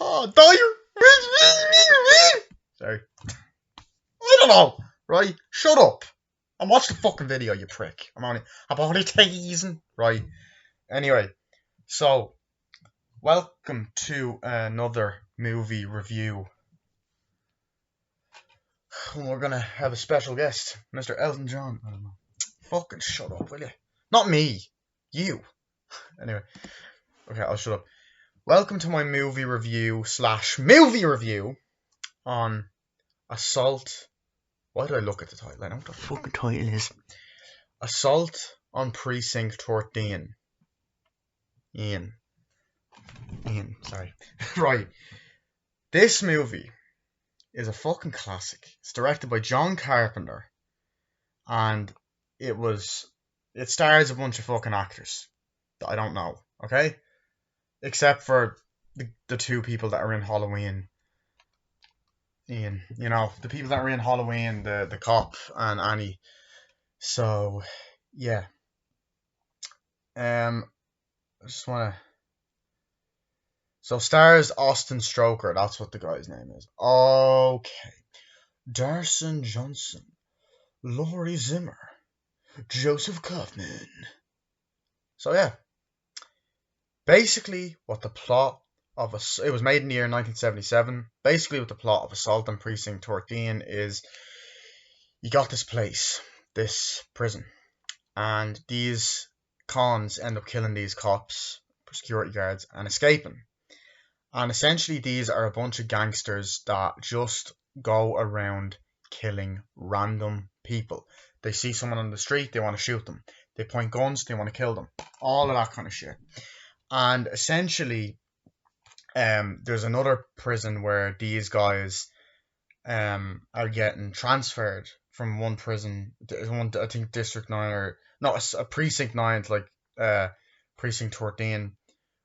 Oh, dire. Sorry. I don't know, right? Shut up and watch the fucking video, you prick. I'm only teasing, right? Anyway, so welcome to another movie review. We're gonna have a special guest, Mr. Elton John. I don't know. Fucking shut up, will you? Not me, you. Anyway, okay, I'll shut up. Welcome to my movie review / movie review on Assault. Why did I look at the title? I know what the fucking title is. Assault on Precinct 13. Ian, sorry. Right. This movie is a fucking classic. It's directed by John Carpenter, and it stars a bunch of fucking actors that I don't know, okay? Except for the two people that are in Halloween. Ian, you know, the people that are in Halloween, the cop and Annie. So, yeah. I just wanna. So stars Austin Stroker, that's what the guy's name is. Okay. Darson Johnson, Laurie Zimmer, Joseph Kaufman. So yeah. Basically, what the plot of it was made in the year 1977. Basically, what the plot of Assault on Precinct 13 is, you got this place, this prison, and these cons end up killing these cops, security guards, and escaping. And essentially, these are a bunch of gangsters that just go around killing random people. They see someone on the street, they want to shoot them. They point guns, they want to kill them. All of that kind of shit. And essentially, there's another prison where these guys are getting transferred from one prison, I think District 9 or not a Precinct 9 to like Precinct 13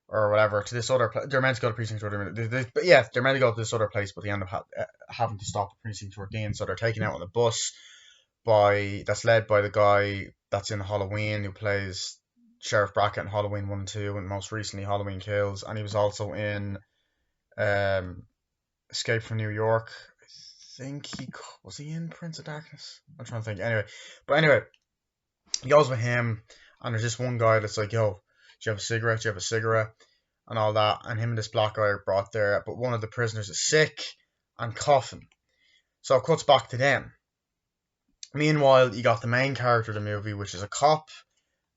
or whatever, to this other place. They're meant to go to Precinct 13, but yeah, they're meant to go to this other place, but they end up having to stop at Precinct 13, so they're taken out on a bus that's led by the guy that's in Halloween, who plays Sheriff Brackett in Halloween 1 and 2, and most recently Halloween Kills, and he was also in Escape from New York. I think was he in Prince of Darkness? I'm trying to think. Anyway, he goes with him, and there's this one guy that's like, yo, do you have a cigarette? Do you have a cigarette? And all that. And him and this black guy are brought there, but one of the prisoners is sick and coughing. So it cuts back to them. Meanwhile, you got the main character of the movie, which is a cop,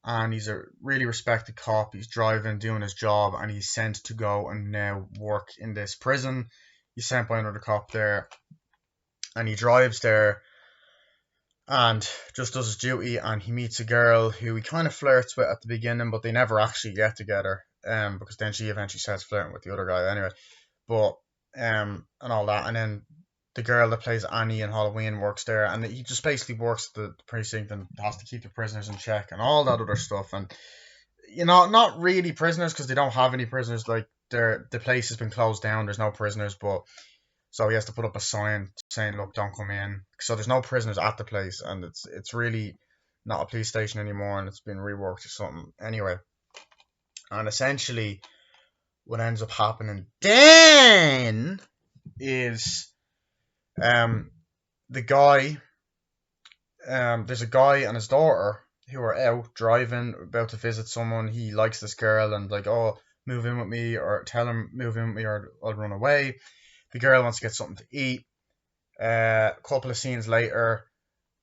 and he's a really respected cop. He's driving, doing his job, and he's sent to go and now work in this prison. He's sent by another cop there, and he drives there and just does his duty, and he meets a girl who he kind of flirts with at the beginning, but they never actually get together, because then she eventually starts flirting with the other guy anyway. But and all that, and then the girl that plays Annie in Halloween works there, and he just basically works at the precinct and has to keep the prisoners in check and all that other stuff. And you know, not really prisoners, because they don't have any prisoners. Like, the place has been closed down. There's no prisoners, but so he has to put up a sign saying, "Look, don't come in." So there's no prisoners at the place, and it's really not a police station anymore, and it's been reworked or something. Anyway, and essentially, what ends up happening then is the guy, there's a guy and his daughter who are out driving, about to visit someone. He likes this girl and like, oh, move in with me, or tell him move in with me or I'll run away. The girl wants to get something to eat. A couple of scenes later,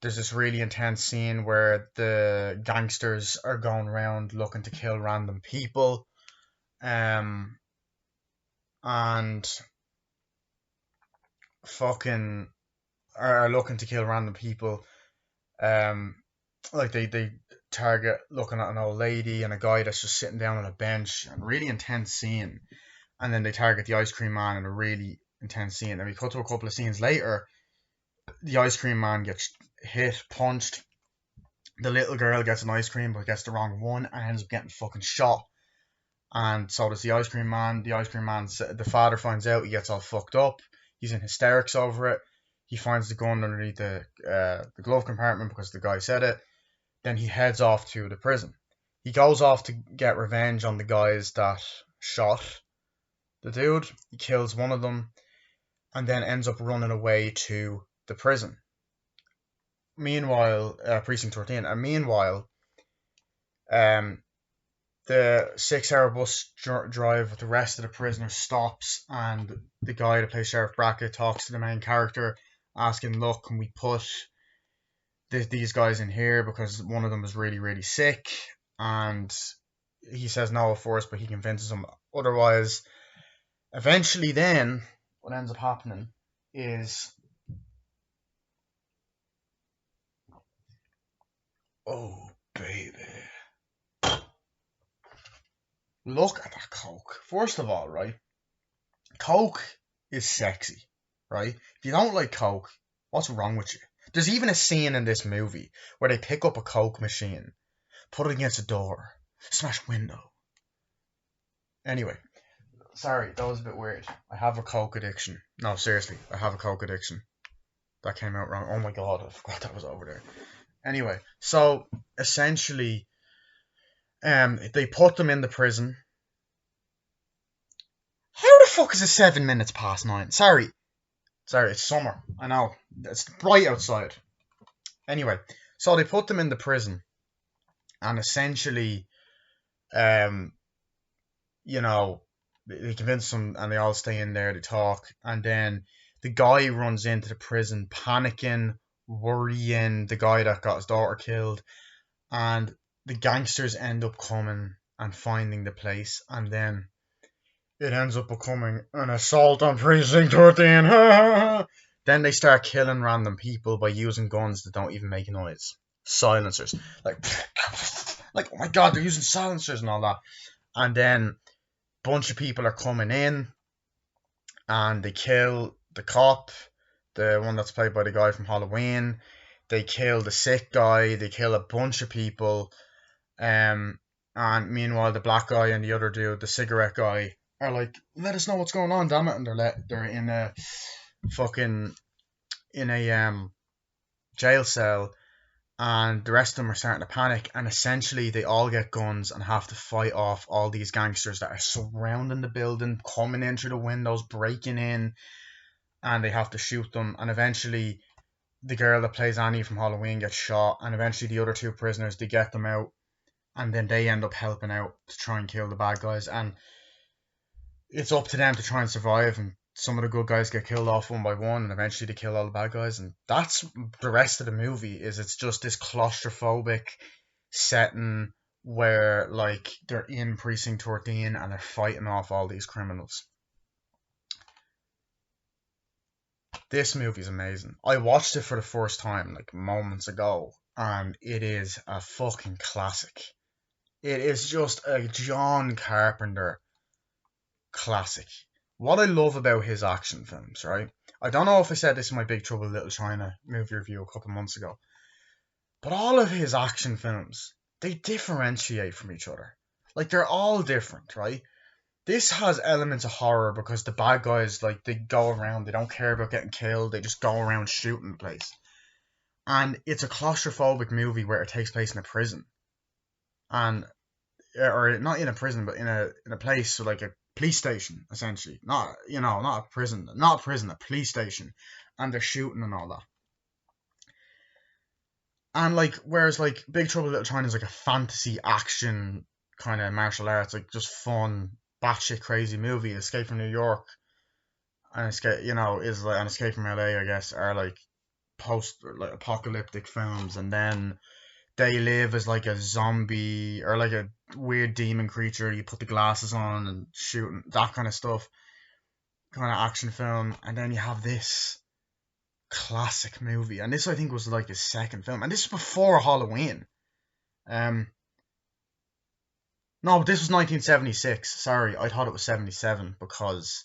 there's this really intense scene where the gangsters are going around looking to kill random people, and fucking are looking to kill random people. Like they target looking at an old lady and a guy that's just sitting down on a bench, and really intense scene. And then they target the ice cream man in a really intense scene. And we cut to a couple of scenes later, the ice cream man gets hit, punched. The little girl gets an ice cream but gets the wrong one and ends up getting fucking shot. And so does the ice cream man. The father finds out, he gets all fucked up. He's in hysterics over it. He finds the gun underneath the glove compartment because the guy said it. Then he heads off to the prison. He goes off to get revenge on the guys that shot the dude. He kills one of them, and then ends up running away to the prison. Meanwhile, Precinct 13, and meanwhile, um, the 6 hour bus drive with the rest of the prisoners stops, and the guy that plays Sheriff Brackett talks to the main character, asking, look, can we put these guys in here because one of them is really, really sick? And he says no, of course, but he convinces him otherwise. Eventually, then, what ends up happening is, oh, baby. Look at that coke. First of all, right? Coke is sexy, right? If you don't like coke, what's wrong with you? There's even a scene in this movie where they pick up a coke machine, put it against a door, smash window. Anyway, sorry, that was a bit weird. I have a coke addiction. No, seriously, I have a coke addiction. That came out wrong. Oh my god, I forgot that was over there. Anyway, so essentially, they put them in the prison. How the fuck is it 7 minutes past 9? Sorry, it's summer. I know. It's bright outside. Anyway, so they put them in the prison, and essentially, you know, they convince them, and they all stay in there to talk, and then the guy runs into the prison, panicking, worrying, the guy that got his daughter killed, and the gangsters end up coming and finding the place, and then it ends up becoming an assault on Precinct 13. Then they start killing random people by using guns that don't even make noise. Silencers. Like, oh my god, they're using silencers and all that. And then a bunch of people are coming in, and they kill the cop, the one that's played by the guy from Halloween. They kill the sick guy. They kill a bunch of people. And meanwhile, the black guy and the other dude, the cigarette guy, are like, let us know what's going on, damn it. And they're in a fucking jail cell, and the rest of them are starting to panic, and essentially they all get guns and have to fight off all these gangsters that are surrounding the building, coming in through the windows, breaking in, and they have to shoot them. And eventually the girl that plays Annie from Halloween gets shot, and eventually the other 2 prisoners, they get them out, and then they end up helping out to try and kill the bad guys. And it's up to them to try and survive, and some of the good guys get killed off one by one, and eventually they kill all the bad guys. And that's the rest of the movie. It's just this claustrophobic setting where, like, they're in Precinct 13 and they're fighting off all these criminals. This movie's amazing. I watched it for the first time like moments ago, and it is a fucking classic. It is just a John Carpenter classic. What I love about his action films, right? I don't know if I said this in my Big Trouble in Little China movie review a couple months ago, but all of his action films, they differentiate from each other. Like, they're all different, right? This has elements of horror because the bad guys, like, they go around, they don't care about getting killed, they just go around shooting the place. And it's a claustrophobic movie where it takes place in a prison. And, or not in a prison, but in a place like a police station, essentially. Not a prison, a police station. And they're shooting and all that. And, like, whereas, like, Big Trouble in Little China is like a fantasy action kind of martial arts, like, just fun, batshit crazy movie. Escape from New York and is like an Escape from LA, I guess, are like post like apocalyptic films, and then They Live as like a zombie or like a weird demon creature. You put the glasses on and shooting, that kind of stuff, kind of action film. And then you have this classic movie, and this I think was like his second film, and this is before Halloween. No, this was 1976. Sorry, I thought it was 77 because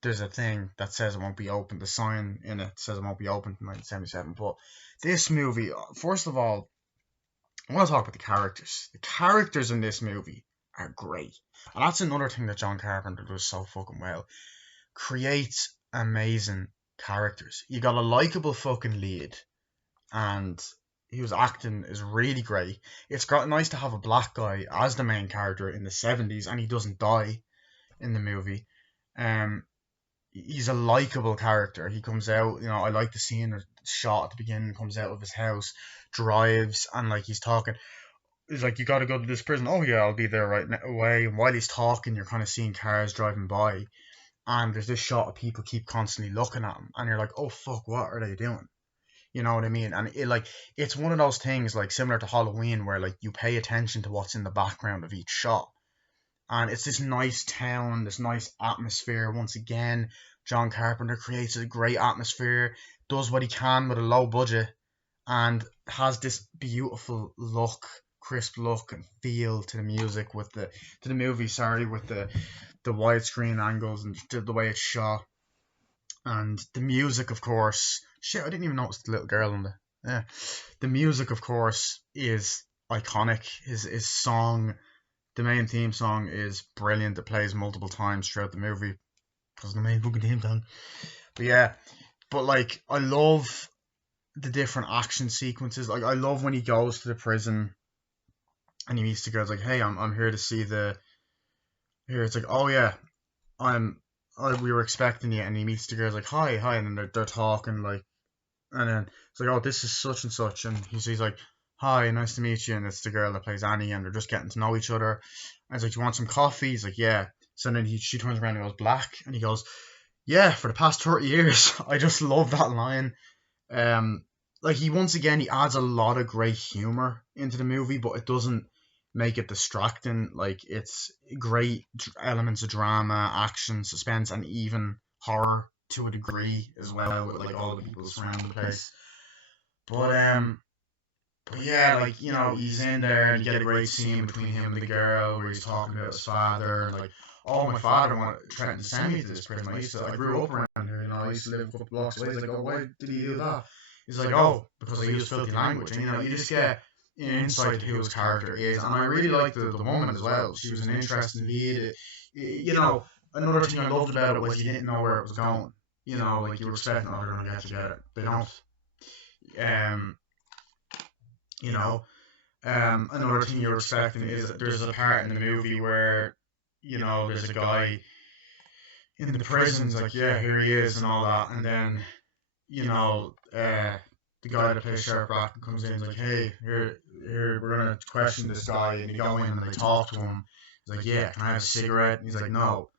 there's a thing that says it won't be open. The sign in it says it won't be open in 1977. But this movie, first of all, I want to talk about the characters. The characters in this movie are great. And that's another thing that John Carpenter does so fucking well. Creates amazing characters. You got a likable fucking lead, and whose acting is really great. It's nice to have a black guy as the main character in the 70s, and he doesn't die in the movie. He's a likable character. He comes out, I like the scene or shot at the beginning, comes out of his house, drives, and like he's talking. He's like, you got to go to this prison. Oh yeah, I'll be there away. And while he's talking, you're kind of seeing cars driving by, and there's this shot of people keep constantly looking at him, and you're like, oh fuck, what are they doing? You know what I mean? And it's one of those things like similar to Halloween where like you pay attention to what's in the background of each shot. And it's this nice town, this nice atmosphere. Once again, John Carpenter creates a great atmosphere, does what he can with a low budget, and has this beautiful look, crisp look and feel to the music to the movie, sorry, with the widescreen angles and the way it's shot. And the music, of course, shit, I didn't even notice the little girl in the music, of course, is iconic. His song, the main theme song, is brilliant. It plays multiple times throughout the movie because the main fucking theme song. But yeah, like I love the different action sequences. Like I love when he goes to the prison and he meets the girls. Like, hey, I'm here to see the. Here it's like, oh yeah, we were expecting you, and he meets the girls like, hi, and then they're talking like, and then it's like, oh, this is such and such, and he's like, hi, nice to meet you, and it's the girl that plays Annie, and they're just getting to know each other. And it's like, do you want some coffee? He's like, yeah. So then she turns around and goes, black, and he goes, yeah, for the past 30 years. I just love that line. Like he adds a lot of great humor into the movie, but it doesn't make it distracting. Like it's great elements of drama, action, suspense, and even horror to a degree as well, with like all the people surrounding the place. But yeah, like he's in there and you get a great scene between him and the girl where he's talking about his father, like, oh, my father threatened to send me to this prison. I grew up around here, I used to live a couple blocks away. He's like, oh, why did he do that? He's like, oh, because I use filthy language. And you just get an insight to who his character is. And I really liked the woman as well. She was an interesting lead. Another thing I loved about it was you didn't know where it was going. Like you were expecting, oh, they're gonna get together. They don't. Another thing you're expecting is that there's a part in the movie where, there's a guy in the prison's like, yeah, here he is and all that, and then, the guy that plays Sheriff Bracken comes in and is like, hey, here, we're gonna question this guy, and you go in and they talk to him. He's like, yeah, can I have a cigarette? And he's like, no,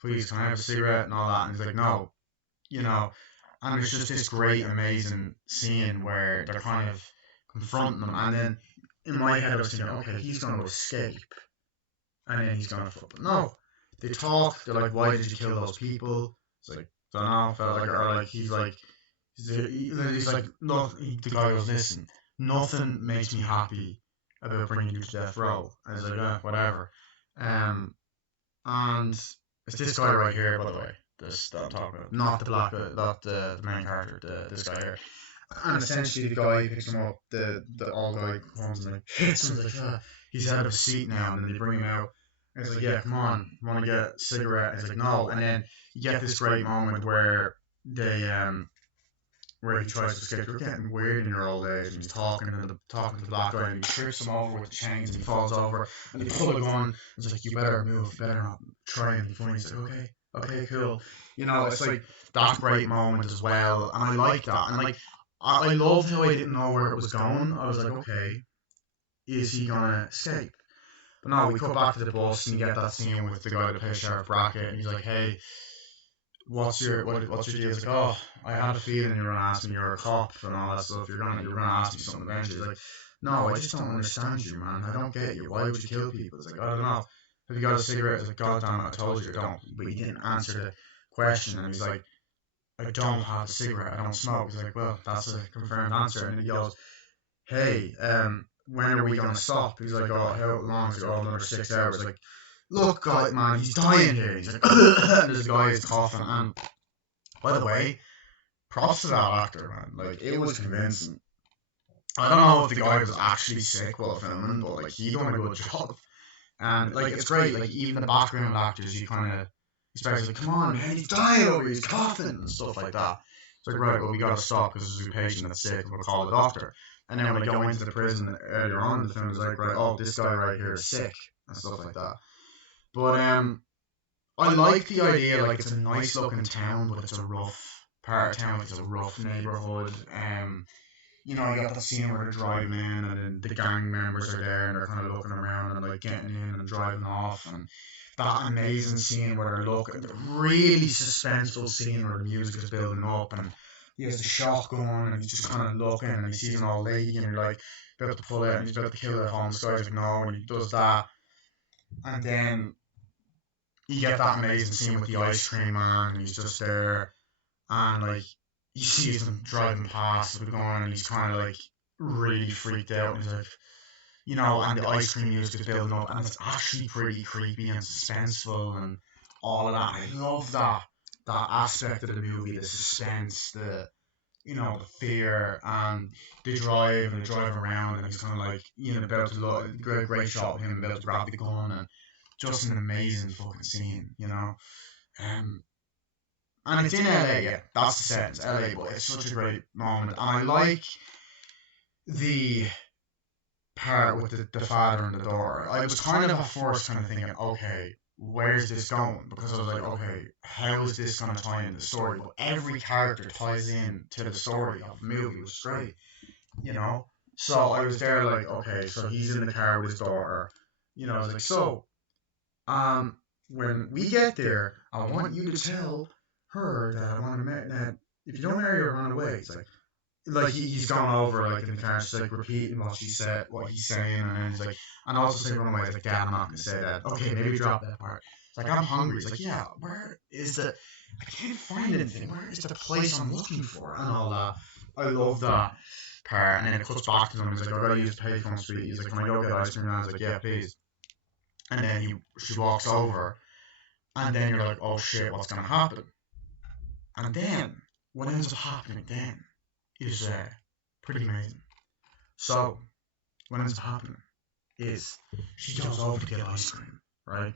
please, can I have a cigarette and all that? And he's like, no, and there's just this great, amazing scene where they're kind of confronting them, and then in my head I was thinking, okay, he's going to escape, and then he's going to flip. But no, they talk. They're like, why did you kill those people? It's like, don't know, felt like, or like he's like, no. The guy goes, listen, nothing makes me happy about bringing you to death row. And he's like, whatever. And it's this guy right here, by the way. This that I'm talking about, not the main character, this guy here. And essentially the guy picks him up, the old guy comes and like hits him, like, he's out of his seat now, and then they bring him out, and he's like, yeah, come on, want to get a cigarette? And he's like, no. And then you get this great moment where where he tries to escape. You're getting weird in your old age, and he's talking to the black guy, and he trips him over with the chains, and he falls over, and they pull a gun, and it's like, you better move, you better not try anything funny. He's like, okay, cool. It's like that great moment as well, and I like that, and like I loved how I didn't know where it was going. I was like, okay, is he gonna escape? But no, we cut back to the bus and you get that scene with the guy that plays Sheriff Brackett, and he's like, hey, what's your deal? He's like, oh, I had a feeling you were gonna ask me, you're a cop and all that stuff. You're gonna ask me something eventually. He's like, no, I just don't understand you, man. I don't get you. Why would you kill people? It's like, I don't know. Have you got a cigarette? He's like, God damn it, I told you I don't. But he didn't answer the question, and he's like, I don't have a cigarette, I don't smoke. He's like, well, that's a confirmed answer. And he goes, hey, when are we going to stop? He's like, oh, how long is it? Oh, another 6 hours. Like, look, guy, man, he's dying here. He's like, and this guy is coughing. And by the way, props to that actor, man. Like, it was convincing. I don't know if the guy was actually sick while filming, but like, he done a good job. And like, it's great. Like, even the background actors, you kind of, he's like, come on, man, he's dying over here, he's coughing, and stuff like that. It's like, right, well, we gotta stop because there's a patient that's sick, we'll call the doctor. And then when they go into the prison earlier on in the film, it's like, right, oh, this guy right here is sick, and stuff like that. But I like the idea, like, it's a nice looking town, but it's a rough part of town, like, it's a rough neighborhood. You know, you got the scene where they're driving in, and then the gang members are there, and they're kind of looking around and like getting in and driving off, and that amazing scene where they're looking, the really suspenseful scene where the music is building up, and he has the shotgun, and he's just kind of looking, and he sees an old lady, and you're like, about to pull out, and he's about to kill her, and this guy's like, no, and he does that, and then you get that amazing scene with the ice cream man, and he's just there, and like you see him driving past the going, and he's kind of like really freaked out, and he's like, you know, and the ice cream music is building up, and it's actually pretty creepy and suspenseful and all of that. I love that aspect of the movie, the suspense, the, you know, the fear, and they drive around, and he's kind of like, you know, about to look, great shot of him about to grab the gun, and just an amazing fucking scene, you know. And it's in LA, yeah, that's the set, it's LA, but it's such a great moment. And I like the part with the father and the daughter. I was kind of at first kind of thinking, okay, where's this going? Because I was like, okay, how is this going to tie in the story? But every character ties in to the story of the movie, which is great, you know? So I was there like, okay, so he's in the car with his daughter, you know, I was like, so, when we get there, I want you to tell her that I want to marry, that if you don't marry her, run away. It's like he's gone over like in the car, just like repeating what she said, what he's saying, and then he's like, and also say run away. It's like, Dad, I'm not gonna say that. Okay, maybe drop that part. It's like, I'm hungry. It's like, yeah, where is the? I can't find anything. Where is the place I'm looking for? And all that. I love that part. And then it cuts back to him. He's like, I gotta use payphone street. He's like, can I go get ice cream? And I was like, yeah, please. And then she walks over, and then you're like, oh shit, what's gonna happen? And then what ends up happening then is pretty amazing. So what ends up happening is she goes over to get ice cream, right?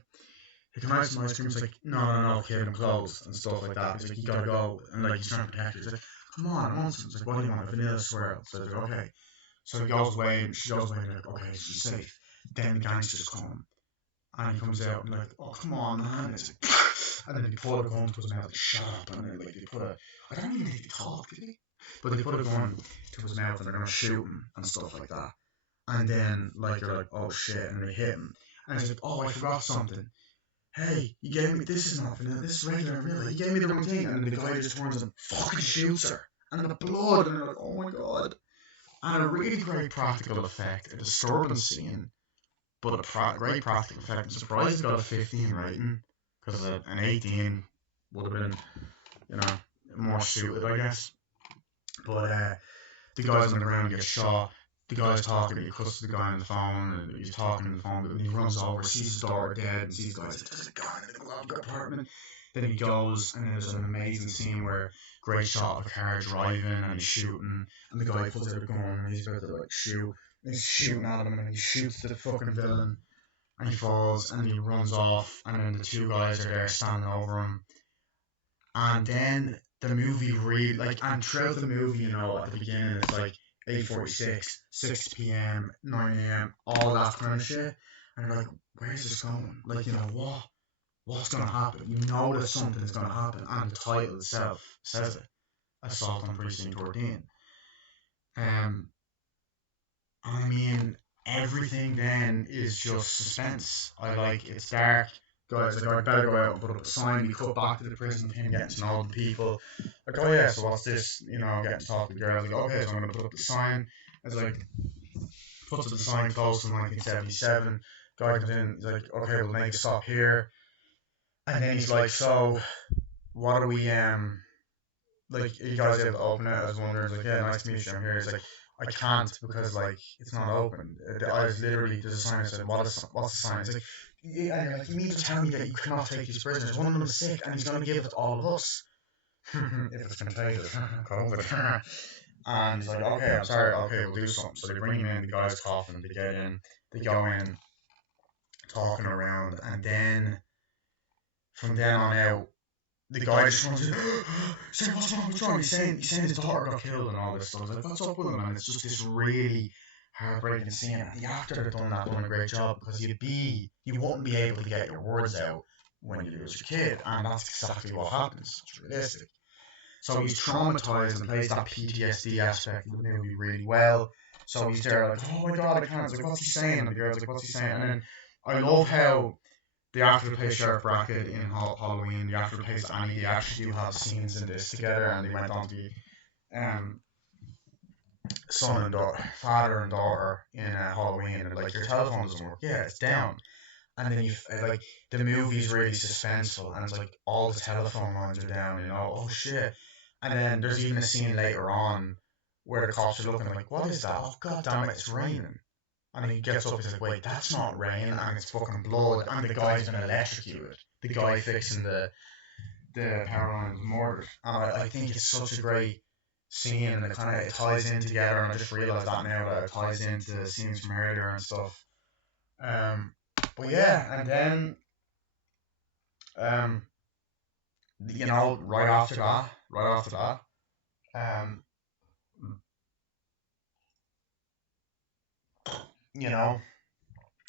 He can I have some ice cream? He's like, no, kid, I'm closed and stuff like that. He's like, you gotta go, and like he's trying to protect her. He's like, come on, I want some. He's like, what do you want? A vanilla swirl. So he's like, okay. So he goes away, and she goes away, and they're like, okay, she's safe. Then the gangsters come, and he comes out, and like, oh come on, man. And it's like, and then they put a gun to his mouth, like, shut up, and then like they put a, I don't even think they talk, did they? But they put a gun to his mouth, and they're gonna shoot him and stuff like that. And then like you're like, oh shit, and they hit him, and he's like, oh, I forgot something. Hey, you gave me, this is not vanilla, this is regular vanilla. You gave me the wrong thing, and then the guy just turns and fucking shoots her, and the blood, and they're like, oh my god. And a really great practical effect, a disturbing scene, but a great practical effect. I'm surprised it got a 15 rating, because an 18 would have been, you know, more suited, I guess. But the guy's on the ground, gets shot. The guy's talking, he cuts the guy on the phone, and he's talking on the phone, and he runs over, sees his daughter dead, and sees the guys like, there's a guy in the glove apartment. Then he goes, and there's an amazing scene where great shot of a car driving, and he's shooting, and the guy pulls out a gun, and he's about to like shoot, and he's shooting at him, and he shoots the fucking villain, and he falls, and he runs off, and then the two guys are there standing over him, and then the movie really, like, and throughout the movie, you know, at the beginning, it's like 8:46, 6 p.m., 9 a.m., all that kind of shit, and you're like, where's this going? Like, you know, what's gonna happen? You know that something's gonna happen, and the title itself says it, Assault on Precinct 14. I mean, everything then is just suspense. I like, it's dark. Guys, like, I better go out and put up a sign. We cut back to the prison, him getting to know the people. Like, oh yeah, so what's this? You know, getting to talk to the girls. Like, okay, so I'm going to put up the sign. It's like, puts up the sign close in 1977. Guy comes in, he's like, okay, we'll make a stop here. And then he's like, so, what are we, like, you guys able to open it? I was wondering, like, yeah, nice to meet you, I'm here. He's like, I can't because, like, it's not open. I was literally, there's a sign that said, what's the sign? It's like, yeah, and you're like, you mean to tell me that you cannot take these prisoners? One of them is sick, and he's going to give it to all of us. If it's contagious. COVID. And he's like, okay, I'm sorry, okay, we'll do something. So they bring him in, the guy's coughing, they get in, they go in, talking around, and then, from then on out, the guy just runs in, saying, what's wrong? He's saying his daughter got killed and all this stuff. I was like, what's up with him? And it's just this really heartbreaking scene. And the actor that done a great job, because you wouldn't be able to get your words out when you lose your kid, and that's exactly what happens. It's realistic. So he's traumatized and plays that PTSD aspect of the movie really well. So he's there like, oh my god, I can't. It's like, what's he saying? And the girl's like, what's he saying? And then I love how the actor who plays Sheriff Brackett in Halloween, the actor who plays Annie, they actually do have scenes in this together, and they went on to be son and daughter, father and daughter in Halloween, and like, your telephone doesn't work, yeah, it's down. And then you like, the movie's really suspenseful, and it's like all the telephone lines are down, you know, oh shit. And then there's even a scene later on where the cops are looking like, what is that? Oh god damn it, it's raining. And he gets up, he's like, wait, that's not rain, and it's fucking blood, and the guy's been electrocuted. The guy fixing the power line was murdered. And I think it's such a great scene, and it ties in together, and I just realised that now, that it ties into scenes from earlier and stuff. But yeah, and then, you know, right after that, you know,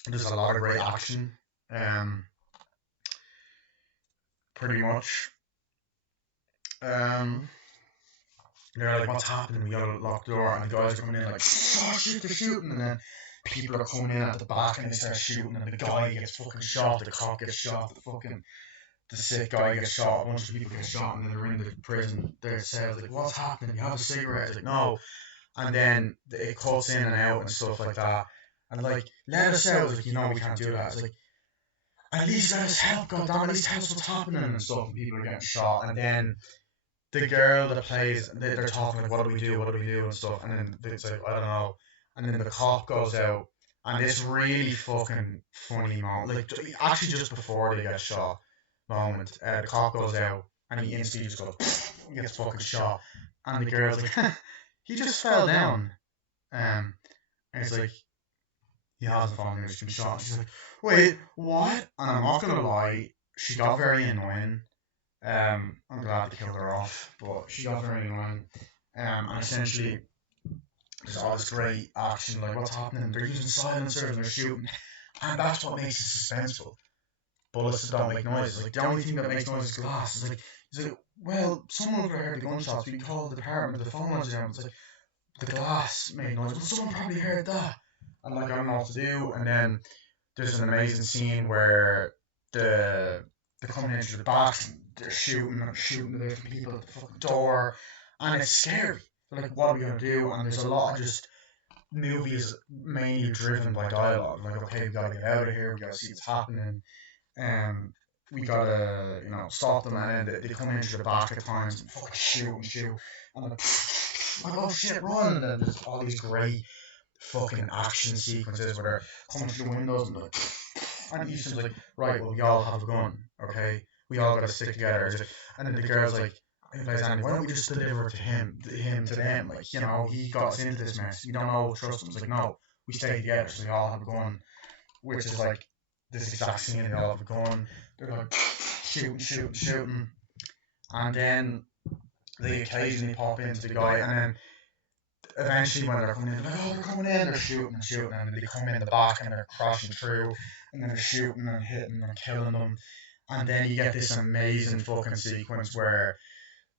there's a lot of great action, pretty much. They're like, what's happening? We gotta lock the door, and the guys are coming in like, oh shit, they're shooting, and then people are coming in at the back, and they start shooting, and the guy gets fucking shot, the cop gets shot, the sick guy gets shot, a bunch of people get shot, and then they're in the prison, they're cells, like, what's happening? You have a cigarette? It's like, no. And then it cuts in and out and stuff like that, and like, let us out. It's like, you know, we can't do that. It's like, at least let us help, goddamn, at least tell us what's happening and stuff, and people are getting shot. And then the girl that plays, they're talking like, what do we do, and stuff, and then it's like, I don't know. And then the cop goes out, and this really fucking funny moment, like, actually just before they get shot moment, the cop goes out, and he instantly just goes, he gets fucking shot, and the girl's like, he just fell down, and it's like, he hasn't fallen down, he's been shot. She's like, wait, what? And I'm not gonna lie, she got very annoying. I'm glad they killed her off, but she got very annoying. And essentially, there's all this great action, like, what's happening? They're using silencers and they're shooting, and that's what makes it suspenseful. Bullets that don't make noises. Like, the only thing that makes noise is glass. It's like, well, someone would have heard the gunshots. We called the department, the phone was down. It's like, the glass made noise. Well, someone probably heard that. And like, I don't know what to do. And then there's an amazing scene where they're coming into the box, and they're shooting the different people at the fucking door, and it's scary. They're like, what are we gonna do? And there's a lot of just movies mainly driven by dialogue. Like, okay, we gotta get out of here. We gotta see what's happening. We gotta, you know, stop them. And then they come into the back at times and fucking shoot, and like, oh shit, run! And then there's all these great fucking action sequences where they're coming through the windows and like, and Easton's like, right, well, we all have a gun, okay? We all gotta stick together. And then the girl's like, why don't we just deliver it to him to them? Like, you know, he got us into this mess. We don't know, trust him. It's like, no, we stay together, so we all have a gun, which is like this exact scene. They all have a gun. They're like shooting, and then they occasionally pop into the guy, and then eventually when they're coming in, they're like, oh, they're coming in, they're shooting, and then they come in the back and they're crashing through, and then they're shooting and hitting and killing them, and then you get this amazing fucking sequence where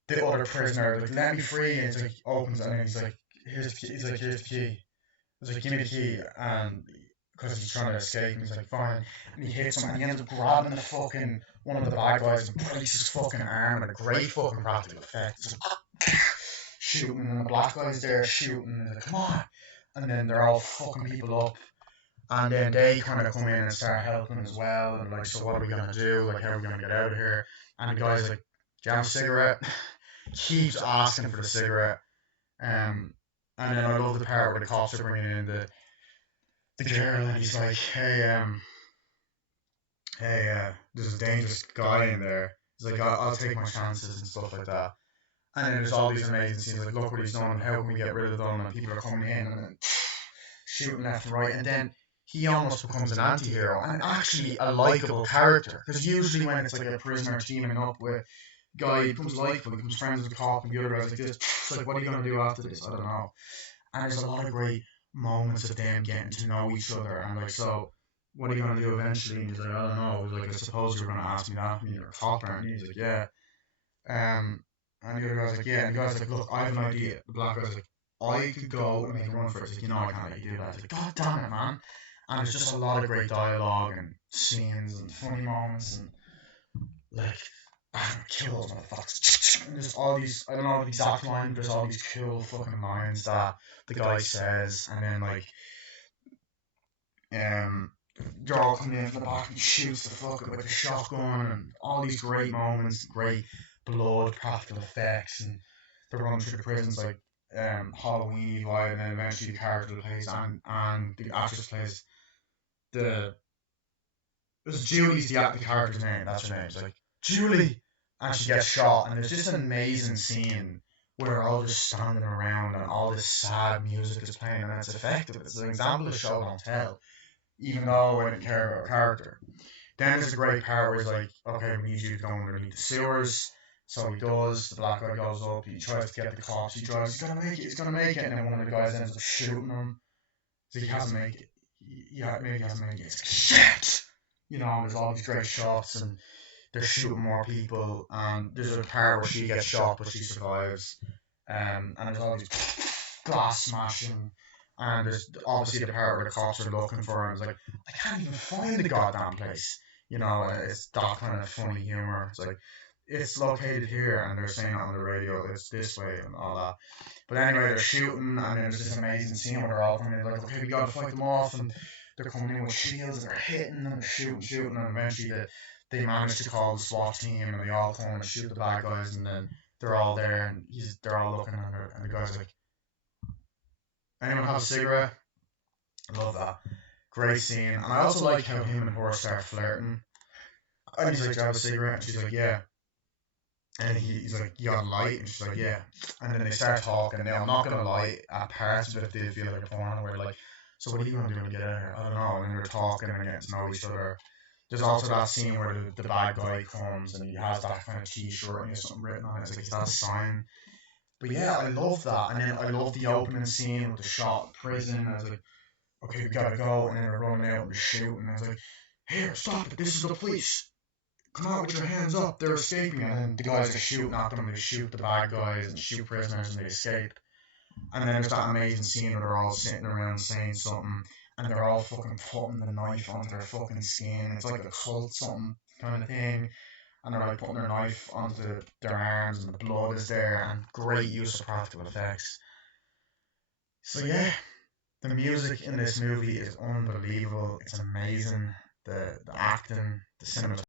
the other prisoner, like, let me free, and it's like, opens, and then he's like, here's the key. He's like, give me the key, and because he's trying to escape, and he's like, fine, and he hits him, and he ends up grabbing the fucking one of the bad guys and breaks his fucking arm with a great fucking practical effect. It's like, shooting, and the black guy's there shooting, and they're like, come on, and then they're all fucking people up, and then they kind of come in and start helping as well, and like, so what are we gonna do? Like, how are we gonna get out of here? And the guy's like, do you have a cigarette? Keeps asking for the cigarette. And then I love the part where the cops are bringing in the girl, and he's like, hey, there's a dangerous guy in there. He's like, I'll take my chances and stuff like that. And then there's all these amazing scenes, like, look what he's done, how can we get rid of them? And people are coming in and then shooting left and right, and then he almost becomes an anti-hero and actually a likeable character, because usually when it's like a prisoner teaming up with guy, he becomes likeable, he becomes friends with the cop, and the other guy's like this. It's like, what are you going to do after this? I don't know. And there's a lot of great moments of them getting to know each other, and like, so what are you gonna do eventually? And he's like, I don't know. He's like, I suppose you're gonna ask me that when you're a cop, aren't you? He's like, yeah. And the other guy's like, yeah. And the guy's like, look, I have an idea. The black guy's like, I could go and make a run for it. He's like, I can't let you do that. He's like, God damn it, man. And there's just a lot of great dialogue and scenes and funny moments and like, kill those motherfuckers. There's all these, I don't know the exact line, but there's all these cool fucking lines that the guy says, and then like, they're all coming in from the back and shoots the fuck with the shotgun, and all these great moments, great blood, practical effects, and they're running through the prisons like Halloween vibe, and then eventually the character plays and the actress plays the it was Julie's the character's name, that's her name. It's like Julie, and she gets shot, and there's just an amazing scene where they're all just standing around and all this sad music is playing, and it's effective. It's an example of show don't tell, even though I didn't care about a character. Then there's a great part where he's like, okay, we need you to go underneath the sewers. So he does, the black guy goes up, he tries to get the cops, he tries, he's gonna make it, and then one of the guys ends up shooting him. So he hasn't made it. Yeah, maybe he hasn't made it. It's like, shit! You know, there's all these great shots, and they're shooting more people, and there's a part where she gets shot, but she survives. And there's all these glass smashing, and there's obviously the part where the cops are looking for him. It's like, I can't even find the goddamn place. You know, it's that kind of funny humor. It's like, it's located here, and they're saying it on the radio, it's this way, and all that. But anyway, they're shooting, and then there's this amazing scene where they're all coming in, like, okay, we gotta fight them off, and they're coming in with shields, and they're hitting, and they're shooting, and eventually they manage to call the SWAT team, and they all come and shoot the bad guys, and then they're all there, and they're all looking at her, and the guy's like, anyone have a cigarette? I love that. Great scene. And I also like how him and her start flirting. And he's like, do you have a cigarette? And she's like, yeah. And he's like, you got a light? And she's like, yeah. And then they start talking. Now, I'm not going to lie, at parts of it did feel like a porn where like, so what are you going to do when you get out of here? I don't know. And then they're talking and getting to know each other. There's also that scene where the bad guy comes and he has that kind of t-shirt and he has something written on it. It's like, is that a sign? But yeah, I love that. And then I love the opening scene with the shot in prison. I was like, okay, we gotta go. And then they're running out and they're shooting. And I was like, here, stop it. This is the police. Come out with your hands up. They're escaping. And then the guys are shooting at them. And they shoot the bad guys and shoot prisoners and they escape. And then there's that amazing scene where they're all sitting around saying something. And they're all fucking putting the knife onto their fucking skin. It's like a cult something kind of thing. And they're like putting their knife onto their arms and the blood is there. And great use of practical effects. So yeah. The music in this movie is unbelievable. It's amazing. The acting, the cinematography.